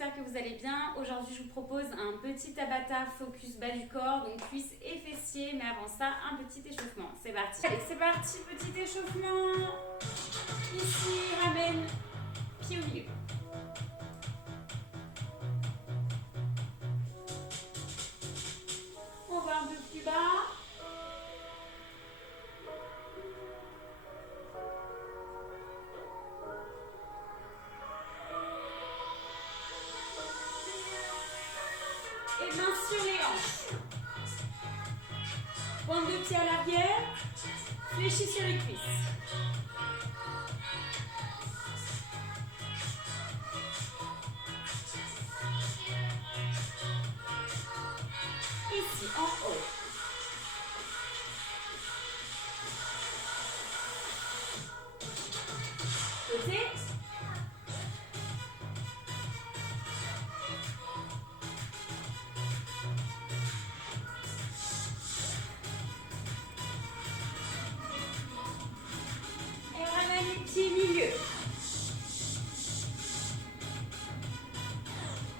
j'espère que vous allez bien. Aujourd'hui, je vous propose un petit Tabata focus bas du corps, donc cuisses et fessiers, mais avant ça, un petit échauffement. C'est parti. Allez, c'est parti, petit échauffement. Ici, ramène, pied au milieu. On va un peu plus bas. Et mains sur les hanches. Pointe de pied à l'arrière. Fléchis sur les cuisses. Ici, en haut. Côté. Et ramène les pieds milieu.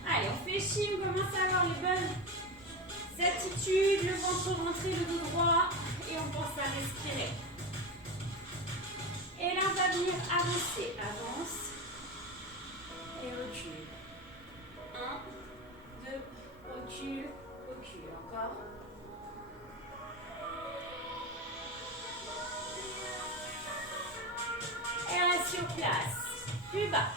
Allez, on fléchit, on commence à avoir les bonnes attitudes, le ventre rentré, le dos droit, et on pense à respirer. Et là, on va venir avancer. Avance et recule. 1, 2, recule, recule. Encore. Et on reste sur place. Plus bas.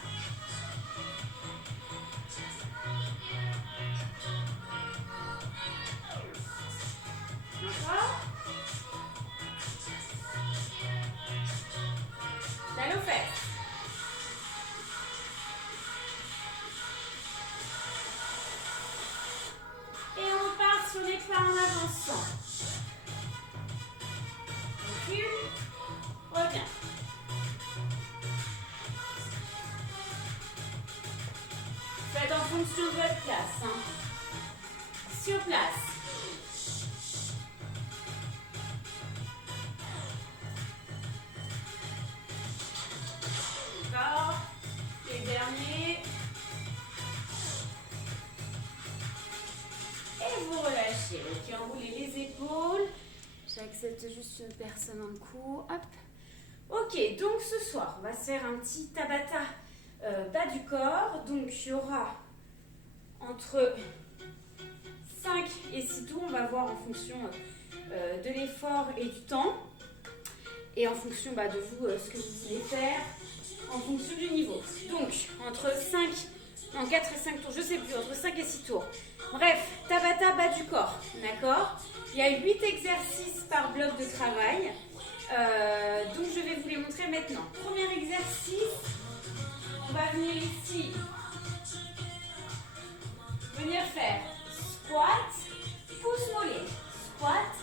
Encore. Dalle aux fesses. Et on repart sur les pas en avançant. Recule. Reviens. Faites en fonction de votre place. Hein. Sur place. Encore. Les derniers. Et vous relâchez. Ok, enroulez les épaules. J'accepte juste une personne en coup. Hop. Ok, donc ce soir, on va se faire un petit Tabata bas du corps. Donc il y aura entre 5 et 6 tours. On va voir en fonction de l'effort et du temps. Et en fonction de vous, ce que vous voulez faire. En fonction du niveau. Donc, entre 4 et 5 tours, je sais plus, entre 5 et 6 tours. Bref, Tabata bas du corps, d'accord? Il y a 8 exercices par bloc de travail. Donc, je vais vous les montrer maintenant. Premier exercice, on va venir ici. Venir faire squat, pouce mollet. Squat,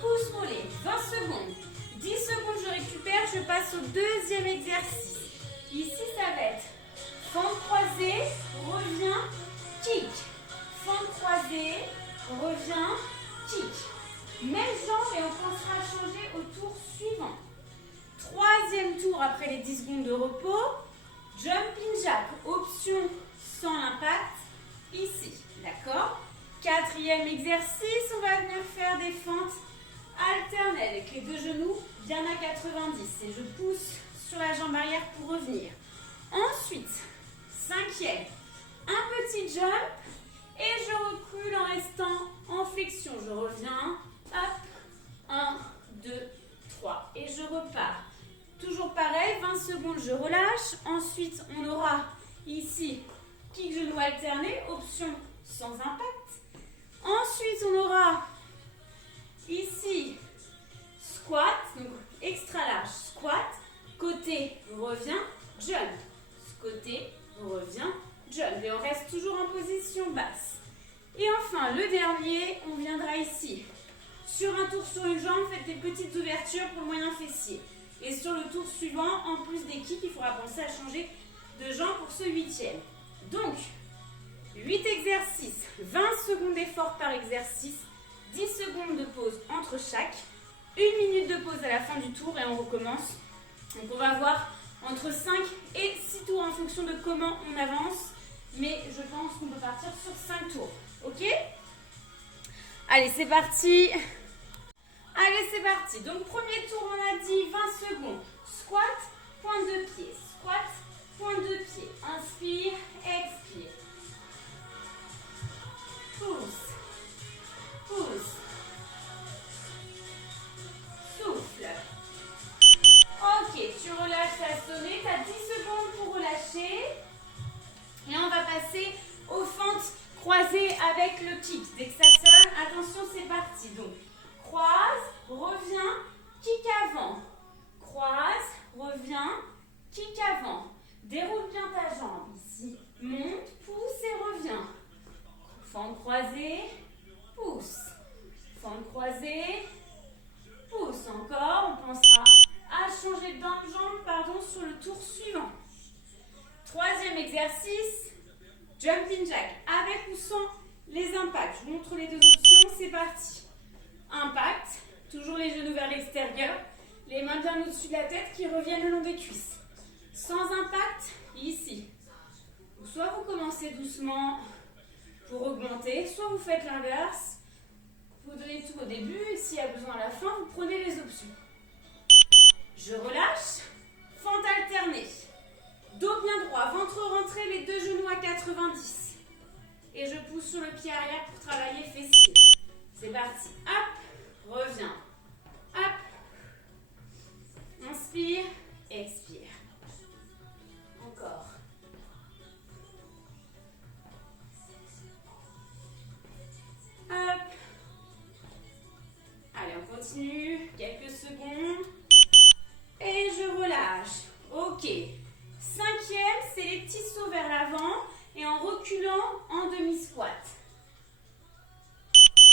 pouce mollet. 20 secondes. 10 secondes, je récupère, je passe au deuxième exercice. Ici, ça va être fente croisée, reviens, kick. Fente croisée, reviens, kick. Même jambe et on pensera à changer au tour suivant. Troisième tour après les 10 secondes de repos. Jumping jack, option sans l'impact, ici. D'accord? Quatrième exercice, on va venir faire des fentes alternées avec les deux genoux bien à 90. Et je pousse sur la jambe arrière pour revenir. Ensuite, cinquième, un petit jump et je recule en restant en flexion. Je reviens, hop, 1, 2, 3 et je repars. Toujours pareil, 20 secondes, je relâche. Ensuite, on aura ici kick genou alterné, option sans impact. Ensuite, on aura ici squat, donc extra large, squat. Côté, revient, jump. Côté, revient, jump. Et on reste toujours en position basse. Et enfin, le dernier, on viendra ici. Sur un tour sur une jambe, faites des petites ouvertures pour le moyen fessier. Et sur le tour suivant, en plus des kicks, il faudra penser à changer de jambe pour ce 8e. Donc, 8 exercices, 20 secondes d'effort par exercice, 10 secondes de pause entre chaque, 1 minute de pause à la fin du tour et on recommence. Donc on va avoir entre 5 et 6 tours en fonction de comment on avance. Mais je pense qu'on peut partir sur 5 tours. Ok? Allez, c'est parti. Allez, c'est parti. Donc, premier tour, on a dit 20 secondes. Squat, pointe de pied. Squat, pointe de pied. Inspire, expire. Pousse. Pousse. Souffle. Ok, tu relâches ta sonnette. Tu as 10 secondes pour relâcher. Et on va passer aux fentes croisées avec le kick. Dès que ça sonne, attention, c'est parti. Donc, croise, reviens, kick avant. Croise, reviens, kick avant. Déroule bien ta jambe. Ici, monte, pousse et reviens. Fente croisée, pousse. Fente croisée, pousse. Encore, on pensera à changer de jambe sur le tour suivant. Troisième exercice, jumping jack, avec ou sans les impacts. Je vous montre les deux options, c'est parti. Impact, toujours les genoux vers l'extérieur, les mains bien au-dessus de la tête qui reviennent le long des cuisses. Sans impact, ici. Soit vous commencez doucement pour augmenter, soit vous faites l'inverse. Vous donnez tout au début et s'il y a besoin à la fin, vous prenez les options. Je relâche, fente alternée. Dos bien droit, ventre rentré, les deux genoux à 90. Et je pousse sur le pied arrière pour travailler fessier. C'est parti. Hop, reviens. Hop. Inspire, expire. Encore. Hop. Allez, on continue. Quelques secondes. Et je relâche. Ok. Cinquième, c'est les petits sauts vers l'avant et en reculant en demi-squat.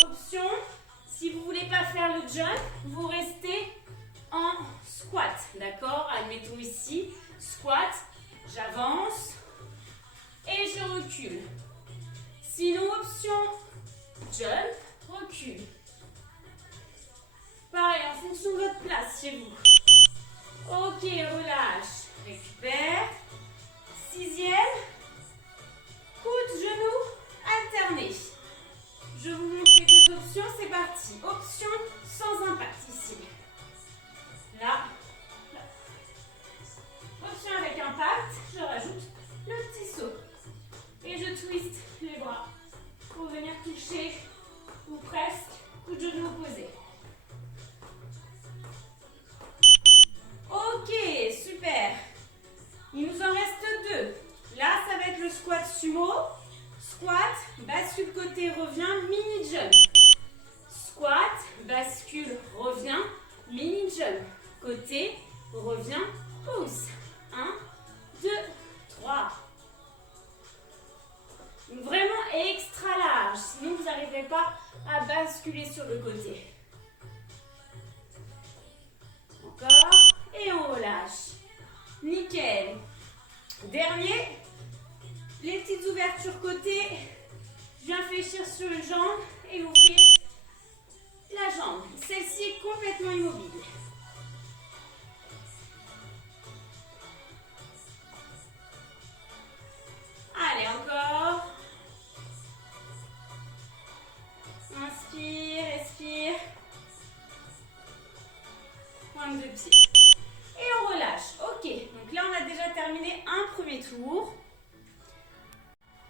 Option, si vous ne voulez pas faire le jump, vous restez en squat. D'accord? Admettons ici, squat, j'avance et je recule. Sinon, option, jump, recule. Pareil, en fonction de votre place chez vous. Ok, relâche. Récupère. Sixième. Coude, genou, alterné. Je vous montre les deux options, c'est parti. Option sans impact ici. Là. Option avec impact, je rajoute le petit saut. Et je twiste les bras pour venir toucher, ou presque, coude de genou opposé. Ok, super. Il nous en reste deux. Là, ça va être le squat sumo. Squat, bascule côté, revient, mini jump. Squat, bascule, revient, mini jump. Côté, revient, pousse. 1, 2, 3. Donc vraiment extra large, sinon vous n'arriverez pas à basculer sur le côté. Encore, et on relâche. Nickel. Dernier, les petites ouvertures côté. Je viens fléchir sur une jambe et ouvrir la jambe. Celle-ci est complètement immobile. Allez, encore. Inspire, expire. Pointe de pied. Et on relâche. Ok, donc là on a déjà terminé un premier tour.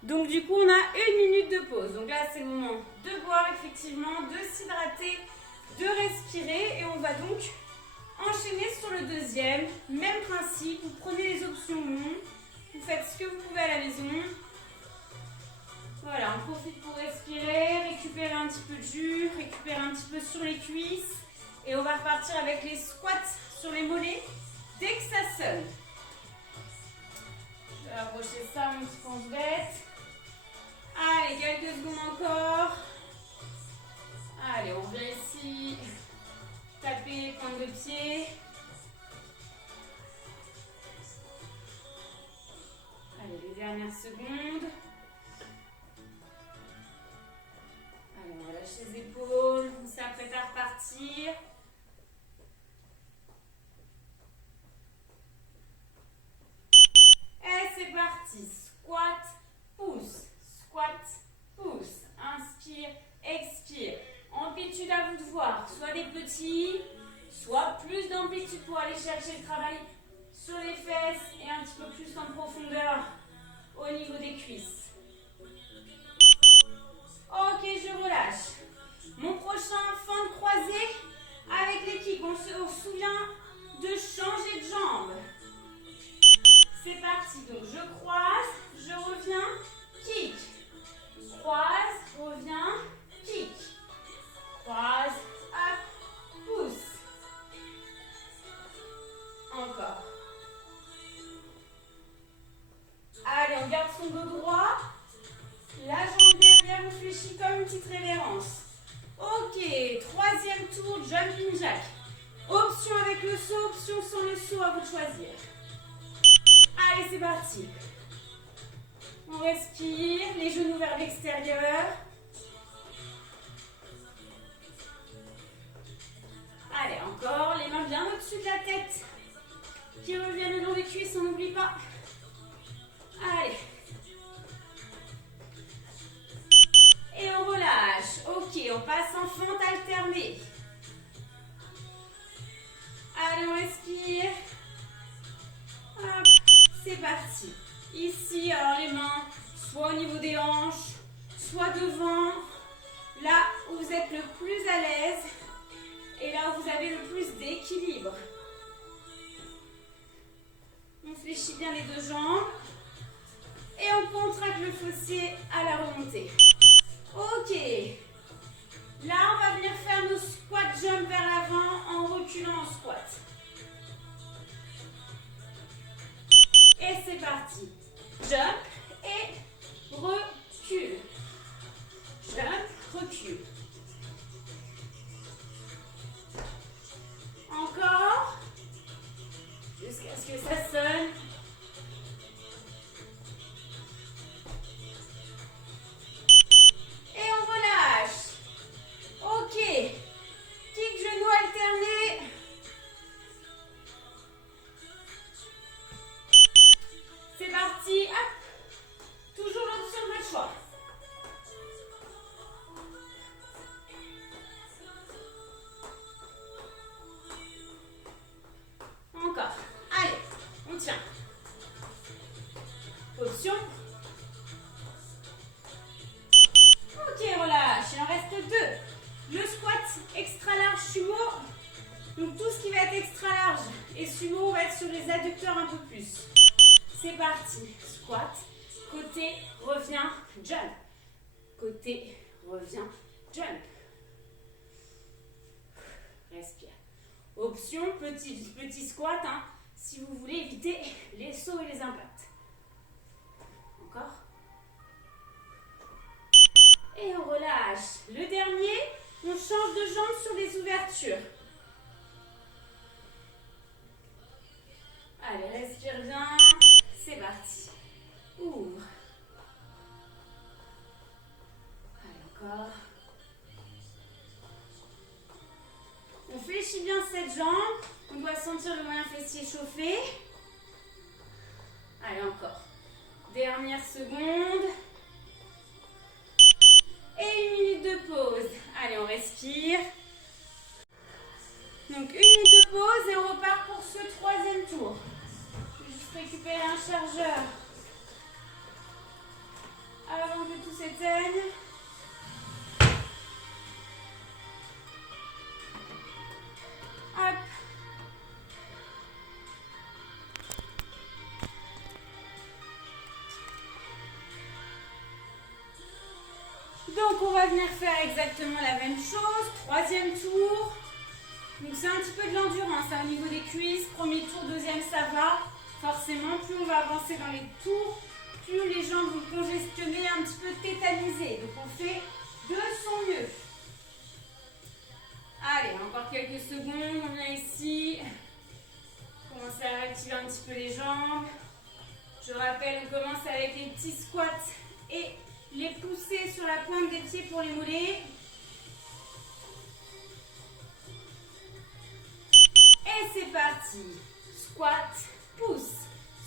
Donc du coup on a 1 minute de pause. Donc là c'est le moment de boire effectivement, de s'hydrater, de respirer. Et on va donc enchaîner sur le deuxième. Même principe, vous prenez les options longues. Vous faites ce que vous pouvez à la maison. Voilà, on profite pour respirer, récupérer un petit peu de jus, récupérer un petit peu sur les cuisses. Et on va repartir avec les squats sur les mollets dès que ça sonne. Je vais approcher ça, mon petit pense-bête. Allez, quelques secondes encore. Allez, on vient ici. Taper, pointe de pied. Allez, les dernières secondes. Allez, on va lâcher les épaules. On s'apprête à repartir. Et c'est parti. Squat, pousse. soit des petits, soit plus d'amplitude pour aller chercher le travail sur les fesses et un petit peu plus en profondeur au niveau des cuisses. Ok, je relâche. Mon prochain fin de croisée avec les kicks. On se souvient de changer de jambe. C'est parti. Donc je croise, je reviens, kick. Croise, reviens, kick. Croise, hop, pousse. Encore. Allez, on garde son dos droit. La jambe derrière, on fléchit comme une petite révérence. Ok, troisième tour, jumping jack. Option avec le saut, option sans le saut, à vous de choisir. Allez, c'est parti. On respire, les genoux vers l'extérieur. Allez, encore, les mains bien au-dessus de la tête. Qui reviennent le long des cuisses, on n'oublie pas. Allez. Et on relâche. Ok, on passe en fente alternée. Allez, on respire. Hop, c'est parti. Ici, alors les mains, soit au niveau des hanches, soit devant. Là où vous êtes le plus à l'aise et là où vous avez le plus d'équilibre. On fléchit bien les deux jambes et on contracte le fessier à la remontée. Ok. Là, on va venir faire nos squat jump vers l'avant en reculant en squat. Et c'est parti. Jump et recule. Jump, recule. Encore. Jusqu'à ce que ça sonne. Et on relâche. Ok. Kick, genou alterné. C'est parti. Hop. Toujours l'option de votre choix. Encore. Allez, on tient. Option. Ok, relâche. Il en reste deux. Le squat extra large sumo. Donc tout ce qui va être extra large et sumo va être sur les adducteurs un peu plus. C'est parti. Squat. Côté, revient, jump. Côté, revient, jump. Respire. Option, petit squat, hein, si vous voulez éviter les sauts et les impacts. Encore. Et on relâche. Le dernier, on change de jambe sur des ouvertures. Allez, respire bien. C'est parti. Ouvre. Allez, encore. On fléchit bien cette jambe. On doit sentir le moyen fessier chauffer. Allez, encore. Dernière seconde. Et 1 minute de pause. Allez, on respire. Donc 1 minute de pause et on repart pour ce troisième tour. Je vais juste récupérer un chargeur avant que tout s'éteigne. Hop. Donc on va venir faire exactement la même chose. Troisième tour. Donc c'est un petit peu de l'endurance hein, au niveau des cuisses. Premier tour, deuxième, ça va. Forcément, plus on va avancer dans les tours, plus les jambes vont congestionner, un petit peu tétaniser. Donc on fait de son mieux. Allez, encore quelques secondes. On vient ici. Commencer à réactiver un petit peu les jambes. Je rappelle, on commence avec les petits squats et les pousser sur la pointe des pieds pour les mollets. Et c'est parti. Squat, pousse.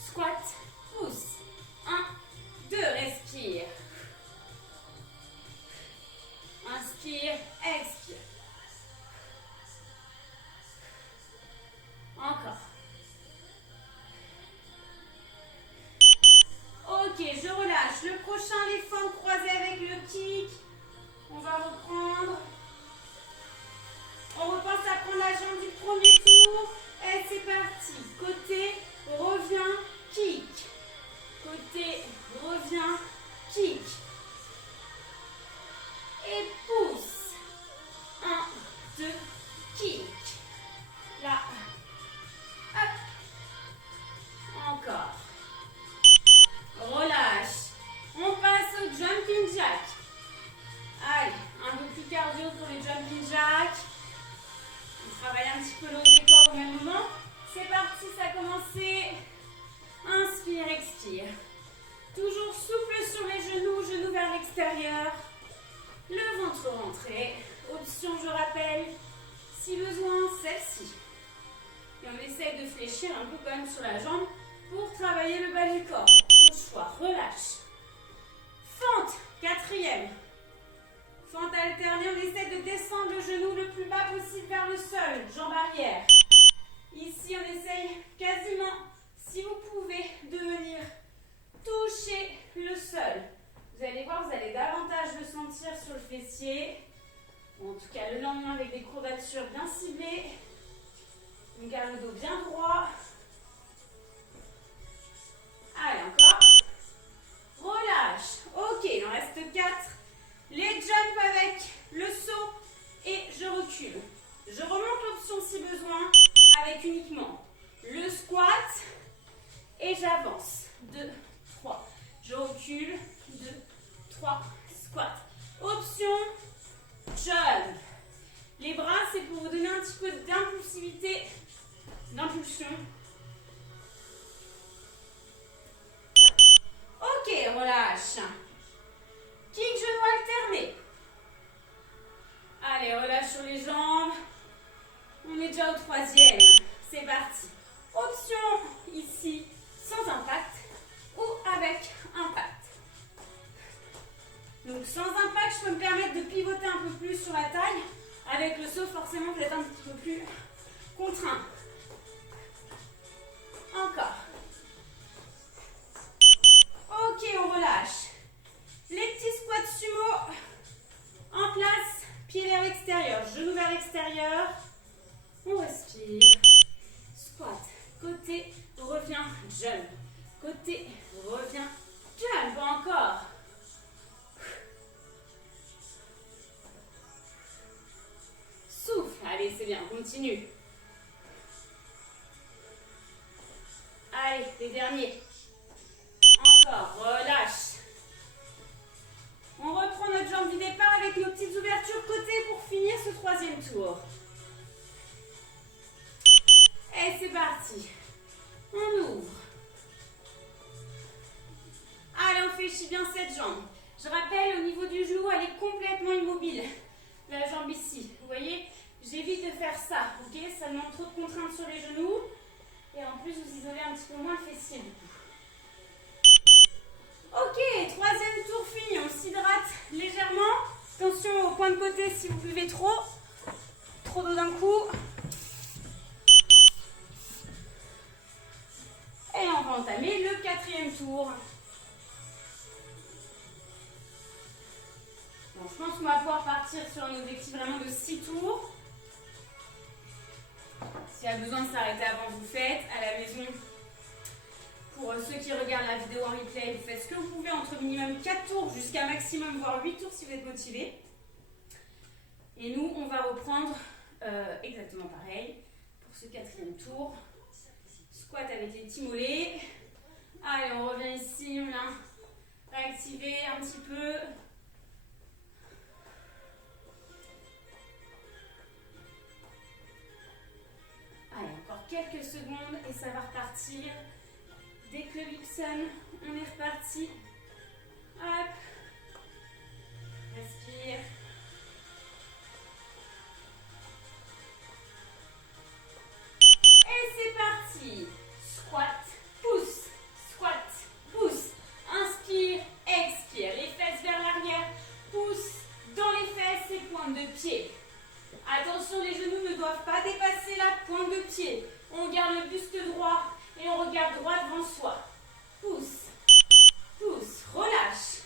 Squat, pousse. 1, 2, respire. Inspire, expire. kick. Et pousse. 1, 2, kick. Là. Hop. Encore. Relâche. On passe au jumping jack. Allez, un peu plus cardio pour les jumping jack. On travaille un petit peu le haut des corps au même moment. C'est parti, ça a commencé. Inspire, expire. Toujours souple sur les genoux, genoux vers l'extérieur. Le ventre rentré. Option, je rappelle, si besoin, celle-ci. Et on essaye de fléchir un peu quand même sur la jambe pour travailler le bas du corps. Au choix, relâche. Fente, quatrième. Fente alternée, on essaie de descendre le genou le plus bas possible vers le sol. Jambe arrière. Ici, on essaye quasiment, si vous pouvez, de venir toucher le sol. Vous allez voir, vous allez davantage le sentir sur le fessier. En tout cas, le lendemain avec des courbatures bien ciblées. On garde le dos bien droit. Allez, encore. Relâche. Ok, il en reste 4. Les jumps avec le saut et je recule. Je remonte l'option si besoin avec uniquement le squat et j'avance. 2, 3. Je recule. 2, 3. Squat. Option jump. Les bras, c'est pour vous donner un petit peu d'impulsivité, d'impulsion. Ok, relâche. Kick, genou alterné. Allez, relâche sur les jambes. On est déjà au 3e. C'est parti. Option ici, sans impact ou avec impact. Donc sans impact, je peux me permettre de pivoter un peu plus sur la taille. Avec le saut, forcément, vous êtes un petit peu plus contraint. Encore. Ok, on relâche. Les petits squats sumo en place, pied vers l'extérieur, genou vers l'extérieur. On respire. Squat, côté, revient, jump. Côté, revient, jump. Encore. Souffle. Allez, c'est bien, continue. Allez, les derniers. Encore, relâche. On reprend notre jambe du départ avec nos petites ouvertures côté pour finir ce 3e tour. Et c'est parti. On ouvre. Allez, on fléchit bien cette jambe. Je rappelle, au niveau du genou, elle est complètement immobile. La jambe ici. Vous voyez, j'évite de faire ça. Ok, ça demande trop de contraintes sur les genoux. Et en plus, vous isolez un petit peu moins le fessier du coup. Ok, 3e tour fini, on s'hydrate légèrement. Attention au point de côté si vous buvez trop. Trop d'eau d'un coup. Et on va entamer le 4e tour. Bon, je pense qu'on va pouvoir partir sur un objectif vraiment de 6 tours. S'il y a besoin de s'arrêter avant, vous faites. À la maison, pour ceux qui regardent la vidéo en replay, vous faites ce que vous pouvez entre minimum 4 tours jusqu'à maximum, voire 8 tours si vous êtes motivé. Et nous, on va reprendre exactement pareil pour ce 4e tour. Squat avec les petits mollets. Allez, on revient ici, on a réactivé un petit peu. Allez, encore quelques secondes et ça va repartir. Dès que le bip sonne, on est reparti. Hop. Respire. Et c'est parti. Squat, pousse. Squat, pousse. Inspire, expire. Les fesses vers l'arrière. Pousse dans les fesses et pointe de pied. Attention, les genoux ne doivent pas dépasser la pointe de pied. On garde le buste droit et on regarde droit devant soi. Pousse, pousse, relâche.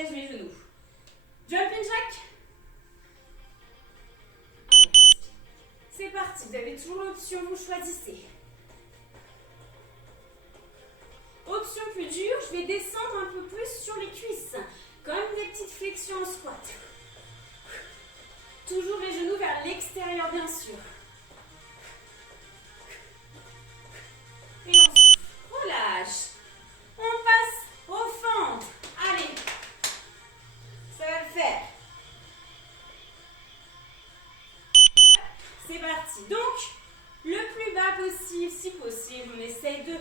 protège mes genoux. Jumping jack. C'est parti, vous avez toujours l'option, vous choisissez. Option plus dure, je vais descendre un peu plus sur les cuisses, comme des petites flexions en squat. Toujours les genoux vers l'extérieur, bien sûr. Et on souffle, relâche. On passe aux fentes. Allez, ça va le faire. C'est parti. Donc, le plus bas possible, si possible, on essaye de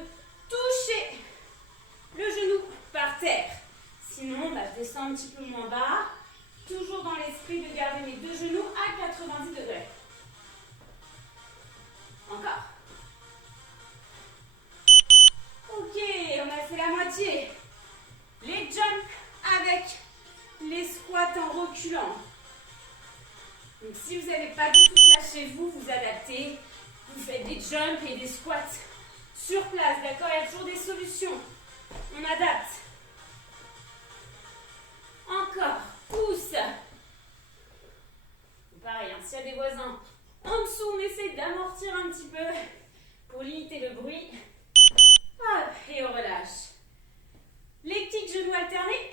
toucher le genou par terre. Sinon, je descends un petit peu moins bas. Toujours dans l'esprit de garder mes deux genoux à 90 degrés. Encore. Ok, on a fait la moitié. Les jumps avec les squats en reculant. Donc si vous n'avez pas du tout de place chez vous, vous adaptez. Vous faites des jumps et des squats sur place, d'accord? Il y a toujours des solutions. On adapte. Encore. Pousse. Pareil, hein, s'il y a des voisins en dessous, on essaie d'amortir un petit peu pour limiter le bruit. Hop, et on relâche. Les kicks genoux alternés.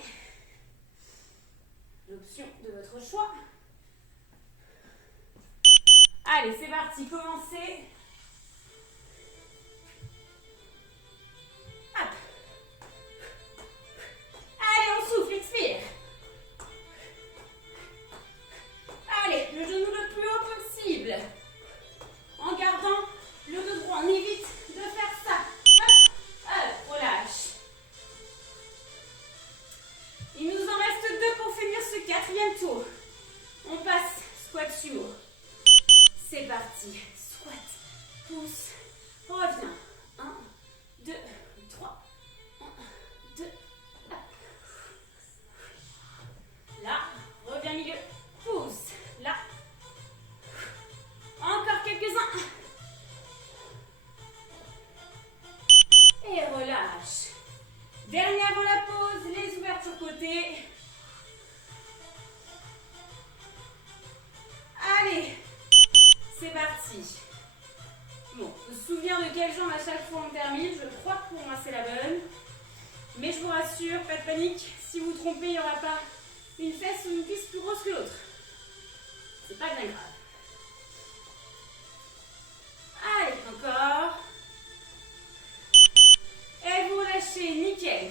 L'option de votre choix. Allez, c'est parti, commencez. Hop. Allez, on souffle, expire. Allez, le genou le plus haut possible. En gardant le dos droit. On évite de faire ça. Hop, hop, relâche. Il nous en reste deux pour finir ce quatrième tour. On passe squat sumo. C'est parti. Squat, pousse, reviens. 1, 2, 3. 1, 2, hop. Là, reviens milieu. Pousse. Là. Encore quelques-uns. Et relâche. Dernier avant la pause, les ouvertures côté. Allez, c'est parti. Bon, on se souvient de quelle jambe à chaque fois on termine. Je crois que pour moi c'est la bonne. Mais je vous rassure, pas de panique. Si vous vous trompez, il n'y aura pas une fesse ou une cuisse plus grosse que l'autre. C'est pas bien grave. Allez, encore. Et vous lâchez, nickel.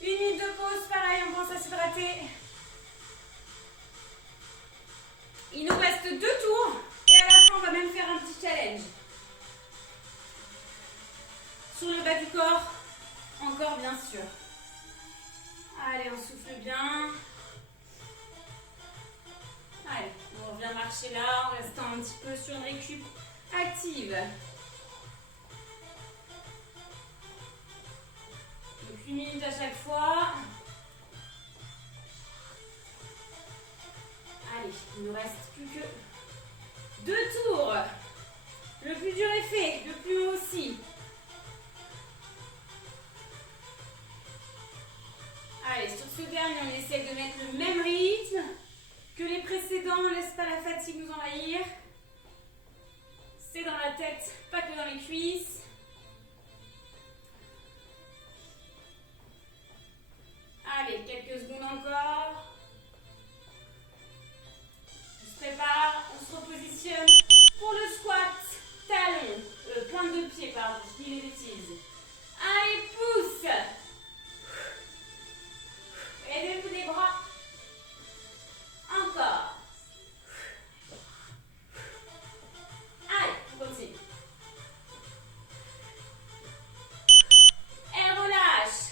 Une minute de pause, pareil, on pense à s'hydrater. Il nous reste 2 tours. Et à la fin, on va même faire un petit challenge. Sur le bas du corps, encore bien sûr. Allez, on souffle bien. Allez, on revient marcher là, en restant un petit peu sur une récup active. Donc 1 minute à chaque fois. Allez, il ne nous reste plus que 2 tours. Le plus dur est fait, le plus haut aussi. Allez, sur ce dernier, on essaie de mettre le même rythme que les précédents. Ne laisse pas la fatigue nous envahir. C'est dans la tête, pas que dans les cuisses. Allez, quelques secondes encore. On se prépare, on se repositionne pour le squat. Talon, pointe de pied, pardon, je dis les bêtises. Allez, pousse. Aidez-vous des bras. Encore. Allez, on continue. Et relâche.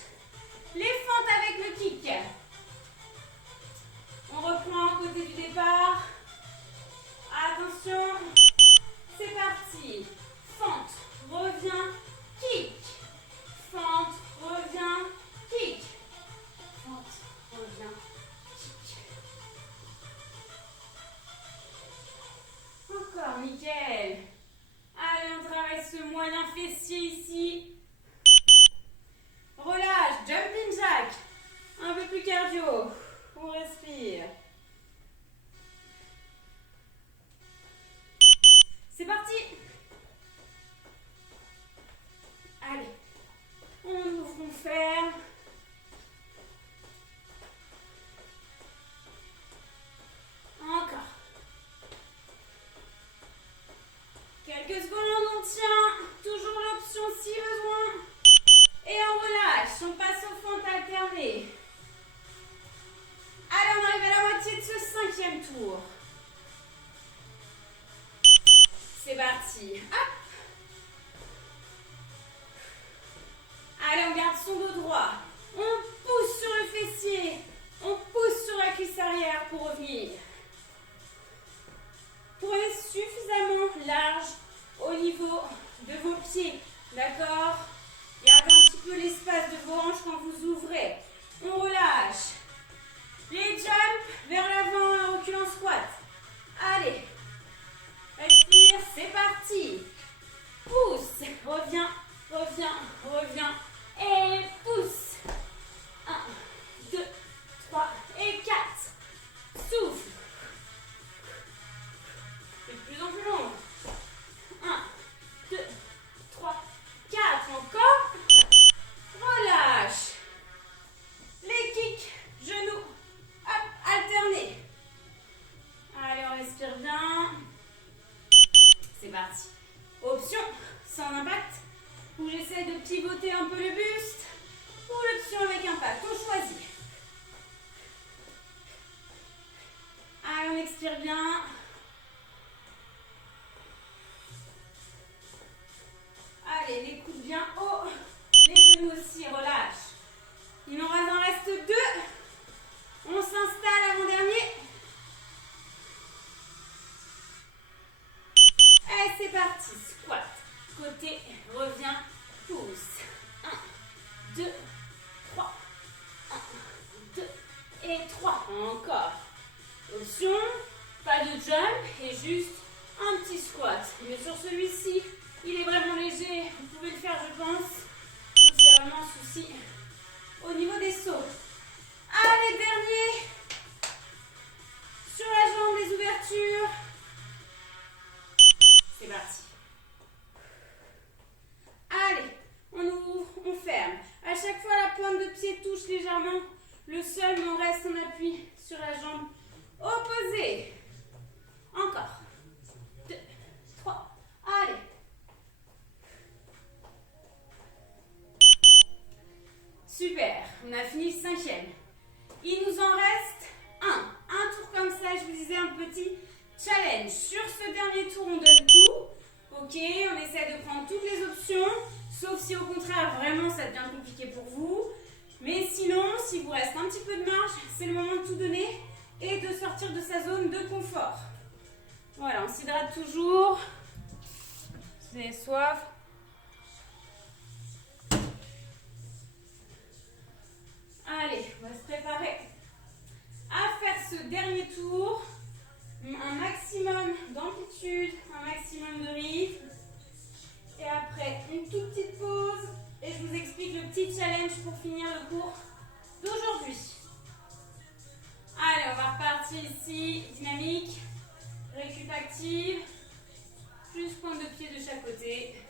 Les fentes avec le kick. On reprend au côté du départ. Attention. C'est parti. Fente. Reviens. prêts. On relâche. Les jumps vers l'avant, en reculant squat. Allez. Respire, c'est parti. Pousse. Reviens, reviens, reviens. Et pousse. 1, 2, 3 et 4. Souffle. C'est de plus en plus long. 1, 2, 3, 4. Encore. Relâche. Les kicks, genoux. Hop, alternés. Allez, on respire bien. C'est parti. Option sans impact, où j'essaie de pivoter un peu le buste, ou l'option avec impact. On choisit. Allez, on expire bien. Allez, les coudes bien haut. Les genoux aussi, relâche. Il en reste 2. On s'installe avant-dernier. Allez, c'est parti. Squat. Côté, reviens, pousse. 1, 2, 3. 1, 2 et 3. Encore. Option, pas de jump et juste un petit squat. Mais sur celui-ci, il est vraiment léger. Vous pouvez le faire, je pense. Sauf s'il y a vraiment un souci au niveau des sauts. Allez, dernier. Sur la jambe, les ouvertures. C'est parti. Allez, on ouvre, on ferme. À chaque fois, la pointe de pied touche légèrement le sol, mais on reste en appui sur la jambe opposée. Encore. 2, 3. Allez. Super, on a fini le 5e. Il nous en reste un tour comme ça, je vous disais, un petit challenge. Sur ce dernier tour, on donne tout. Ok, on essaie de prendre toutes les options, sauf si au contraire, vraiment, ça devient compliqué pour vous. Mais sinon, s'il vous reste un petit peu de marge, c'est le moment de tout donner et de sortir de sa zone de confort. Voilà, on s'hydrate toujours. Si vous avez soif. Allez, on va se préparer à faire ce dernier tour. Un maximum d'amplitude, un maximum de rythme. Et après, une toute petite pause. Et je vous explique le petit challenge pour finir le cours d'aujourd'hui. Allez, on va repartir ici. Dynamique, récup active. Juste pointe de pied de chaque côté.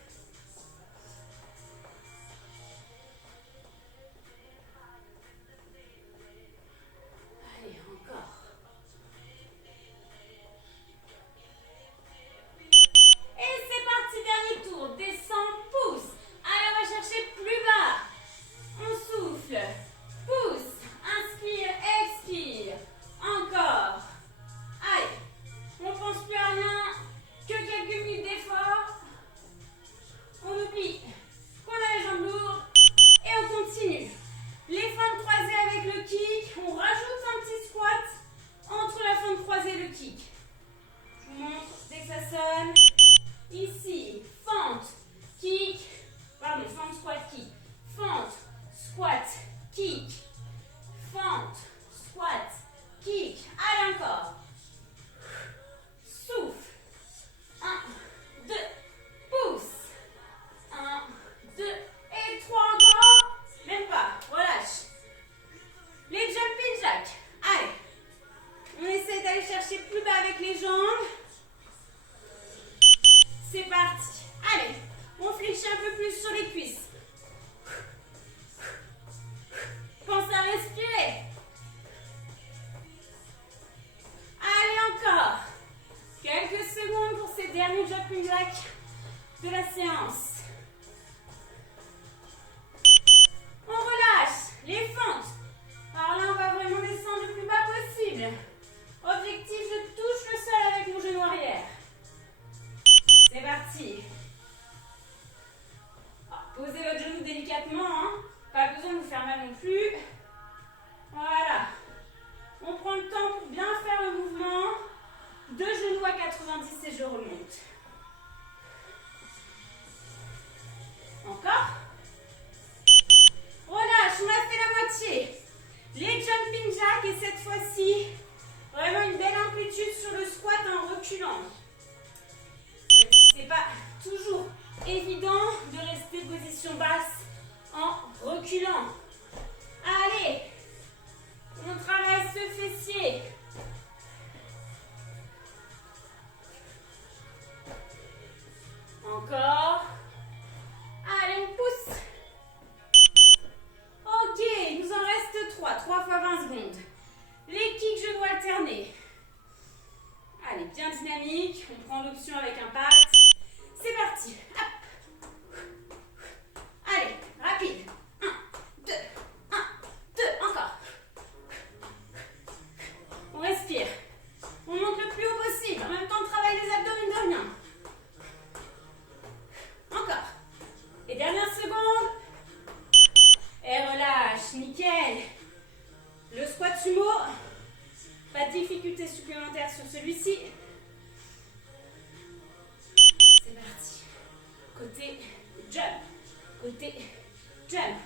squat sumo. Pas de difficulté supplémentaire sur celui-ci. C'est parti. Côté jump. Côté jump.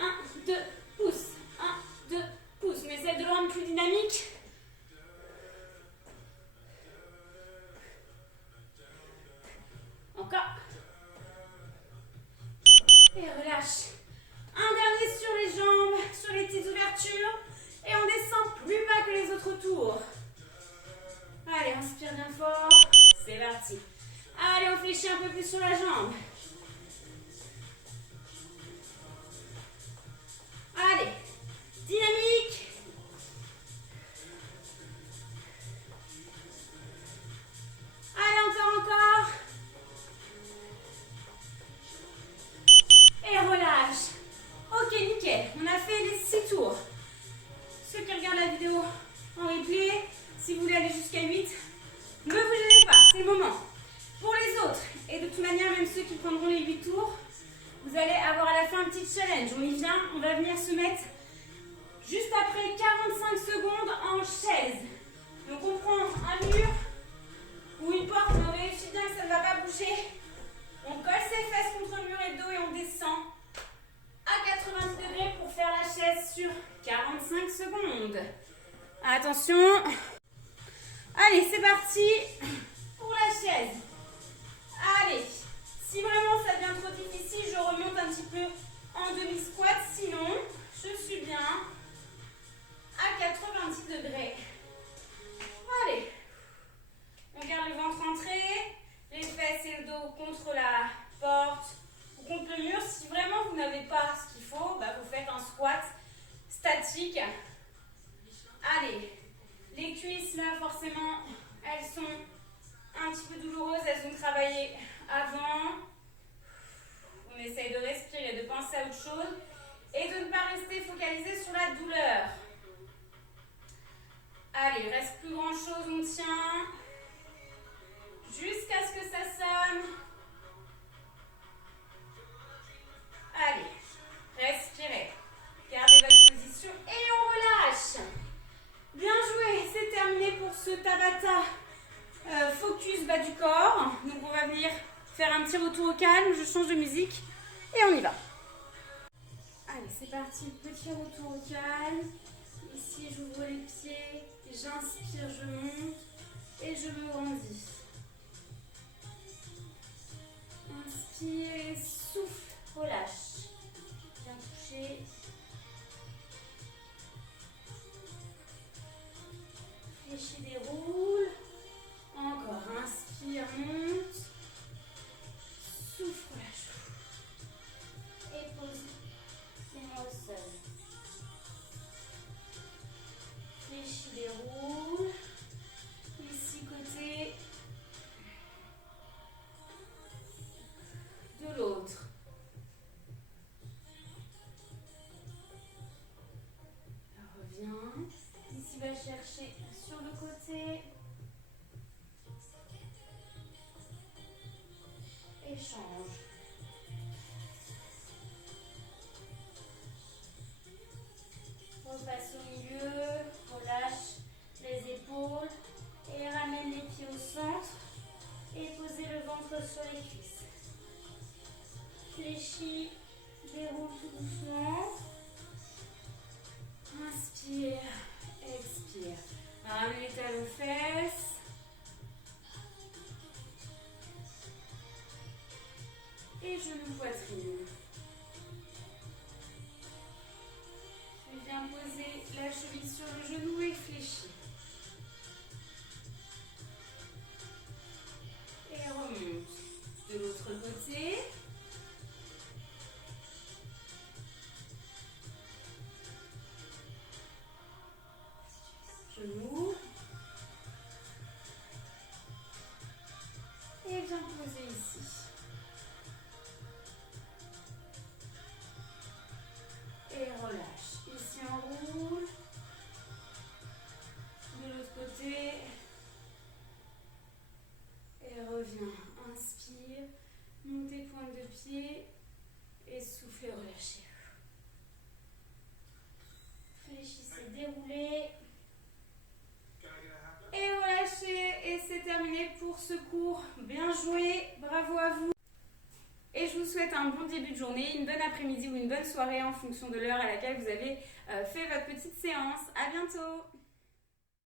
1, 2, pouce. 1, 2, pouce. On essaie de le rendre plus dynamique. Encore. Et relâche. Un dernier sur les jambes, sur les petites ouvertures. Et on descend plus bas que les autres tours. Allez, inspire bien fort. C'est parti. Allez, on fléchit un peu plus sur la jambe. Allez, dynamique. Allez, encore. Et relâche. Ok, nickel. On a fait les 6 tours. Ceux qui regardent la vidéo en replay, si vous voulez aller jusqu'à 8, ne vous gênez pas, c'est le moment. Pour les autres, et de toute manière, même ceux qui prendront les 8 tours, vous allez avoir à la fin un petit challenge. On y vient, on va venir se mettre juste après 45 secondes en chaise. Donc on prend un mur ou une porte, on vérifie bien que ça ne va pas bouger. On colle ses fesses contre le mur et le dos et on descend à 90 degrés pour faire la chaise sur 45 secondes. Attention. Allez, c'est parti pour la chaise. Allez, si vraiment ça devient trop difficile, je remonte un petit peu en demi-squat. Sinon, je suis bien à 90 degrés. Allez, on garde le ventre entré, les fesses et le dos contre la porte ou contre le mur. Si vraiment vous n'avez pas ce qu'il faut, bah vous faites un squat statique. Allez, les cuisses là forcément, elles sont un petit peu douloureuses, elles ont travaillé avant. On essaye de respirer, de penser à autre chose et de ne pas rester focalisé sur la douleur. Allez, il ne reste plus grand chose, on tient jusqu'à ce que ça sonne. Allez, respirez, gardez votre position et on relâche. Bien joué, c'est terminé pour ce Tabata focus bas du corps. Donc on va venir faire un petit retour au calme, je change de musique et on y va. Allez, c'est parti, petit retour au calme. Ici, j'ouvre les pieds, j'inspire, je monte et je me grandis. Inspire, souffle, relâche. Bien touché. Fléchis, déroule. Encore, inspire, monte. Souffle, relâche. Et pose. C'est-moi au sol. Fléchis, déroule. Ici, côté de l'autre. Reviens. Ici, va chercher sur le côté. Et change. Repasse au milieu, relâche les épaules et ramène les pieds au centre et posez le ventre sur les cuisses. Fléchis, déroule tout doucement. Inspire, expire. Ramène les talons aux fesses. Et genoux poitrine. Je viens poser la cheville sur le genou et fléchir. Et remonte. De l'autre côté. Genou. Et viens poser ici. Et relâche. Ici on roule. pour ce cours. Bien joué, bravo à vous. Et je vous souhaite un bon début de journée, une bonne après-midi ou une bonne soirée en fonction de l'heure à laquelle vous avez fait votre petite séance. À bientôt.